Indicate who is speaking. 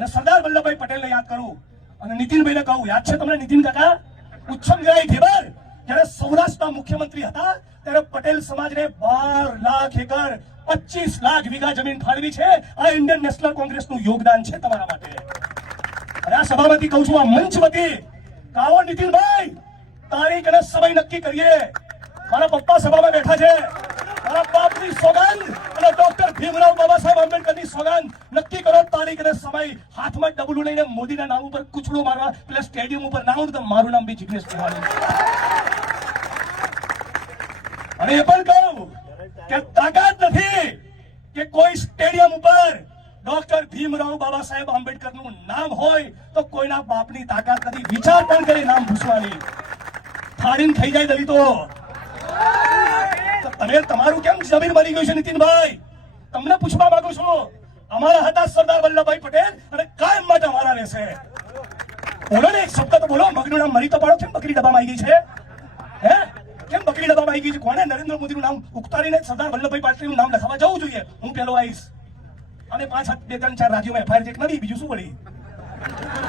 Speaker 1: અને સરદાર વલ્લભભાઈ પટેલને યાદ કરું અને નીતિનભાઈને કહું યાદ છે તમને નીતિન કાકા ઉચ્છંગરાય ઢેબર જ્યારે સૌરાષ્ટ્રના મુખ્યમંત્રી હતા ત્યારે પટેલ સમાજને બાર લાખ એકર પચીસ લાખ વીઘા જમીન ફાળવી છે આ ઇન્ડિયન નેશનલ કોંગ્રેસનું યોગદાન છે તમારા માટે અને આ સભાપતિ કહું છું આ મંચ વતી કાવો નીતિનભાઈ તારીખ અને સમય નક્કી કરીએ મારા પપ્પા સભામાં બેઠા છે મારા બાપની સોગંદ અને ડોક્ટર ભીમરાવ બાબા સાહેબ આંબેડકર સગન નક્કી કરો તારીખ અને સમય હાથમાં ડબલું લઈને મોદીના નામ ઉપર કૂચડું મારવા પેલા સ્ટેડિયમ ઉપર ના તો મારું નામ બી જિગ્નેશ તિવારી અને એ પણ કહું કે તાકાત નથી કે કોઈ સ્ટેડિયમ ઉપર ડોક્ટર ભીમરાવ બાબા સાહેબ આંબેડકર નું નામ હોય તો કોઈના બાપની તાકાત નથી વિચાર પણ કરી નામ ભૂસવાની ફાડીને થઈ જાય દલિતો તમે તમારું કેમ જમીન બની ગયું છે નીતિનભાઈ તમને પૂછવા માંગુ છું અમારા હતા સરદાર વલ્લભભાઈ પટેલ અને કાયમ માટે અમારા રહેશે બોલો ને એક શબ્દ તો બોલો મગનું નામ મરી તો પાડો કેમ બકરી ડબ્બામાં આવી ગઈ છે હે કેમ બકરી ડબ્બામાં આવી ગઈ છે કોને નરેન્દ્ર મોદીનું નામ ઉકતારીને સરદાર વલ્લભભાઈ પટેલનું નામ લખાવા જવું જોઈએ હું પેલો આવીશ અને પાંચ હાથ બે ત્રણ ચાર રાજ્યોમાં એફઆઈઆર ચેક નથી બીજું શું વળી